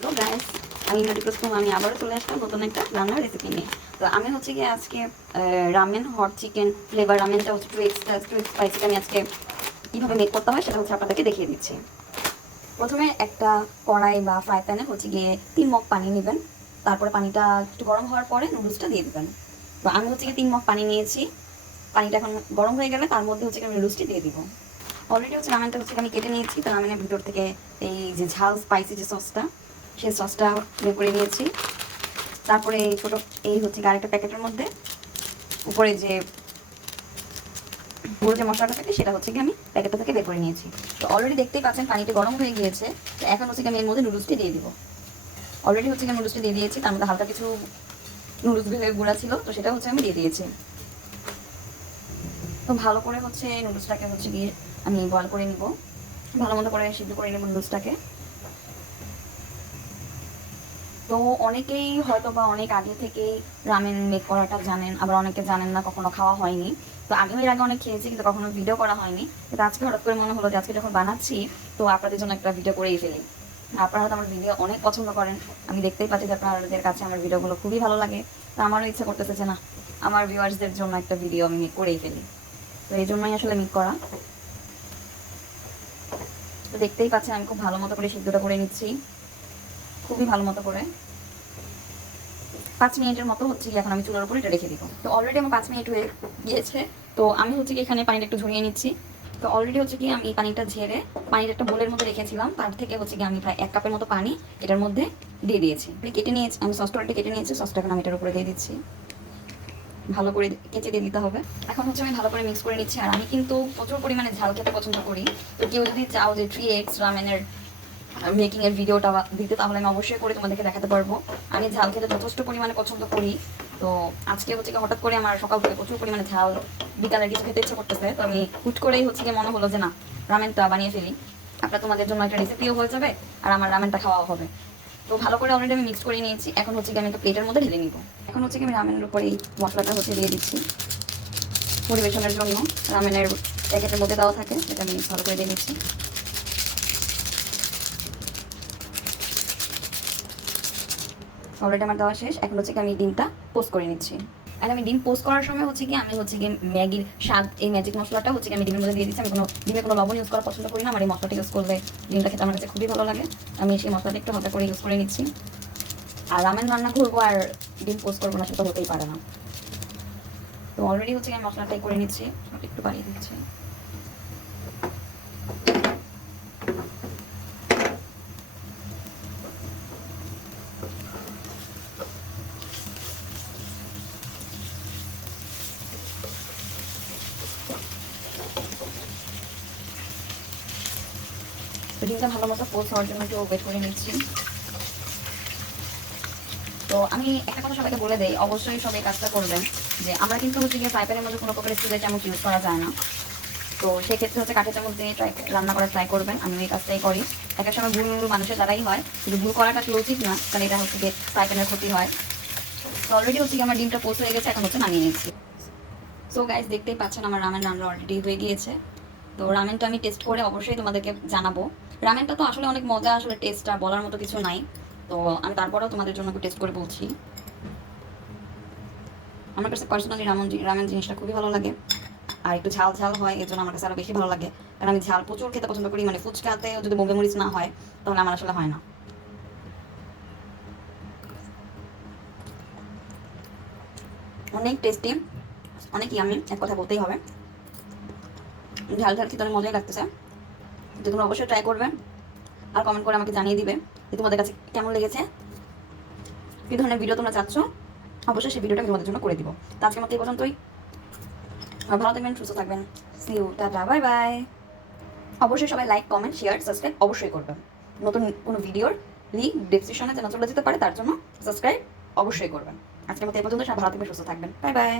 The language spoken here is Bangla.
তো গাইস, আমি নটিপ্রথম আমি আবারও চলে আসলাম নতুন একটা রান্নার রেসিপি নিয়ে। তো আমি হচ্ছে গিয়ে আজকে রামেন হট চিকেন ফ্লেভার রামেনটা হচ্ছে একটু স্পাইসি আমি আজকে কীভাবে মেক করতে হয় সেটা হচ্ছে আপনাদেরকে দেখিয়ে দিচ্ছি। প্রথমে একটা কড়াই বা ফ্রাই প্যানে হচ্ছে গিয়ে 3 মগ পানি নেবেন। তারপরে পানিটা একটু গরম হওয়ার পরে নুডলসটা দিয়ে দেবেন। তো আমি হচ্ছে গিয়ে 3 মগ পানি নিয়েছি। পানিটা এখন গরম হয়ে গেলে তার মধ্যে হচ্ছে আমি নুডলসটি দিয়ে দিব। অলরেডি হচ্ছে রামেনটা হচ্ছে আমি কেটে নিয়েছি। তো রামেনের ভিতর থেকে এই যে ঝাল স্পাইসি যে সসটা, সেই সসটা বের করে নিয়েছি। তারপরে এই ছোটো এই হচ্ছে আরেকটা প্যাকেটের মধ্যে উপরে যে পুরো যে মশলাটা থাকে সেটা হচ্ছে কি আমি প্যাকেটটা থেকে বের করে নিয়েছি। তো অলরেডি দেখতেই পাচ্ছেন পানিটা গরম হয়ে গিয়েছে। তো এখন হচ্ছে আমি এর মধ্যে নুডলসটি দিয়ে দিব। অলরেডি হচ্ছে আমি নুডলসটি দিয়ে দিয়েছি, তার মধ্যে হালকা কিছু নুডলস গুঁড়া ছিল, তো সেটা হচ্ছে আমি দিয়ে দিয়েছি। তো ভালো করে হচ্ছে নুডলসটাকে হচ্ছে গিয়ে আমি বয়েল করে নিব, ভালো মতো করে সিদ্ধ করে নেব নুডলসটাকে। তো অনেকেই হয়তো বা অনেক আগে থেকেই রামেন মেক করাটা জানেন, আবার অনেকে জানেন না, কখনো খাওয়া হয়নি। তো আমিও এর আগে অনেক খেয়েছি, কিন্তু কখনো ভিডিও করা হয়নি। কিন্তু আজকে হঠাৎ করে মনে হলো যে আজকে যখন বানাচ্ছি তো আপনাদের জন্য একটা ভিডিও করেই ফেলি। আপনারা তো আমার ভিডিও অনেক পছন্দ করেন, আমি দেখতেই পাচ্ছি যে আপনাদের কাছে আমার ভিডিওগুলো খুবই ভালো লাগে। তো আমারও ইচ্ছা করতেছে যে না, আমার ভিউয়ার্সদের জন্য একটা ভিডিও আমি মেক করেই ফেলি। তো এই জন্যই আসলে মেক করা। তো দেখতেই পাচ্ছেন আমি খুব ভালো মতো করে সিদ্ধটা করে নিচ্ছি, খুবই ভালো মতো করে। 5 মিনিটের মতো হচ্ছে কি এখন আমি চুলার উপরে এটা রেখে দিব। তো অলরেডি আমার 5 মিনিট হয়ে গিয়েছে। তো আমি হচ্ছে কি এখানে পানিটা একটু ঝরিয়ে নিচ্ছি। তো অলরেডি হচ্ছে কি আমি পানিটা ঝেড়ে পানিটা একটা বোলের মধ্যে রেখেছিলাম, তার থেকে হচ্ছে কি আমি প্রায় 1 কাপের মতো পানি এটার মধ্যে দিয়ে দিয়েছি। কেটে নিয়েছি আমি সসটা অলরেডি কেটে নিয়েছি, সসটা এখন আমি এটার উপরে দিয়ে দিচ্ছি। ভালো করে কেচে দিয়ে দিতে হবে। এখন হচ্ছে আমি ভালো করে মিক্স করে নিচ্ছি। আর আমি কিন্তু প্রচুর পরিমাণে ঝাল খেতে পছন্দ করি। তো কেউ যদি চাও যে 3x রামেনের মেকিং এর ভিডিওটা দিতে, তাহলে আমি অবশ্যই করে তোমাদেরকে দেখাতে পারবো। আমি ঝাল খেতে যথেষ্ট পরিমাণে পছন্দ করি। তো আজকে হচ্ছে কি হঠাৎ করে আমার সকাল থেকে প্রচুর পরিমাণে ঝাল বিকালের কিছু খেতে ইচ্ছে করতেছে। তো আমি হুট করেই হচ্ছে কি মনে হলো যে না, রামেনটা বানিয়ে ফেলি। আপনার তোমাদের জন্য একটা রেসিপিও হয়ে যাবে আর আমার রামেনটা খাওয়াও হবে। তো ভালো করে অলরেডি আমি মিক্স করে নিয়েছি। এখন হচ্ছে কি আমি একটা প্লেটের মধ্যে ঢেলে নিব। এখন হচ্ছে কি আমি রামেনের উপরে এই মশলাটা হচ্ছে দিয়ে দিচ্ছি পরিবেশনের জন্য। রামেনের প্যাকেটের মধ্যে দেওয়া থাকে, এটা আমি ভালো করে দিয়ে দিচ্ছি। অলরেডি আমার দেওয়া শেষ। এখন হচ্ছে কি আমি ডিমটা পোস্ট করে নিচ্ছি। আর আমি ডিম পোস্ট করার সময় হচ্ছে কি আমি হচ্ছে কি ম্যাগির স্বাদ এই ম্যাজিক মশলাটা হচ্ছে কি আমি ডিমের মধ্যে দিয়ে দিচ্ছি। আমি ডিমে কোনো লবণ ইউজ করা পছন্দ করি না, আমার এই মশলাটা ইউজ করলে ডিমটা খেতে আমার কাছে খুবই ভালো লাগে। আমি সেই মশলাটা একটু হালকা করে ইউজ করে নিচ্ছি। আর রামেন রান্না করবো আর ডিম পোস্ট করবো না, সেটা হতেই পারে না। তো অলরেডি হচ্ছে আমি মশলাটাই করে নিচ্ছি, একটু বাড়িয়ে দিচ্ছি। তো ডিমটা ভালো মতো পোস্ট হওয়ার জন্য একটু ওয়েট করে নিচ্ছি। তো আমি একটা কথা সবাইকে বলে দেই, অবশ্যই সবাই কাজটা করবেন যে আমরা কিন্তু হচ্ছে গিয়ে ফ্রাই প্যানের মধ্যে কোনো প্রকার স্টিলের চামচ ইউজ করা যায় না। তো সেক্ষেত্রে হচ্ছে কাঠের চামচ দিয়ে রান্না করার ট্রাই করবেন। আমি এই কাজটাই করি। এক এক সময় ভুল মানুষের দ্বারাই হয়, কিন্তু ভুল করাটা আসলে উচিত না, কারণ এটা হচ্ছে গিয়ে ফ্রাই প্যানের ক্ষতি হয়। তো অলরেডি হচ্ছে আমার ডিমটা পোস্ট হয়ে গেছে, এখন হচ্ছে নামিয়ে নিচ্ছি। সো গাইস, দেখতেই পাচ্ছেন আমার রামেন রান্না অলরেডি হয়ে গিয়েছে। তো রামেনটা আমি টেস্ট করে অবশ্যই তোমাদেরকে জানাবো। রামেনটা তো আসলে অনেক মজা, আসলে টেস্টটা বলার মতো কিছু নাই। তো আমি তারপরেও তোমাদের জন্য একটু টেস্ট করে বলছি। আমার কাছে পার্সোনালি রামেন জিনিসটা খুবই ভালো লাগে। আর একটু ঝাল ঝাল হয়, এর জন্য আমার কাছে আরও বেশি ভালো লাগে। কারণ আমি ঝাল প্রচুর খেতে পছন্দ করি, মানে ফুচকাতে যদি বোম্বে মরিচ না হয় তাহলে আমার আসলে হয় না। অনেক টেস্টি, অনেক ইয়ামি, এক কথা বলতেই হবে। ঝাল ঝাল খেতে অনেক মজাই লাগতেছে। তো তোমরা অবশ্যই ট্রাই করবে আর কমেন্ট করে আমাকে জানিয়ে দিবে যে তোমাদের কাছে কেমন লেগেছে, কী ধরনের ভিডিও তোমরা চাচ্ছ। অবশ্যই সেই ভিডিওটা আমি তোমাদের জন্য করে দিব। তো আজকের মতো এই পর্যন্তই। ভালো থাকবেন, সুস্থ থাকবেন। See you, tata, bye bye. অবশ্যই সবাই লাইক, কমেন্ট, শেয়ার, সাবস্ক্রাইব অবশ্যই করবেন। নতুন কোনো ভিডিওর লিঙ্ক ডেসক্রিপশনে যেন চলে যেতে পারে, তার জন্য সাবস্ক্রাইব অবশ্যই করবেন। আজকের মতো এই পর্যন্ত। সবাই ভালো থাকবেন, সুস্থ থাকবেন। Bye bye.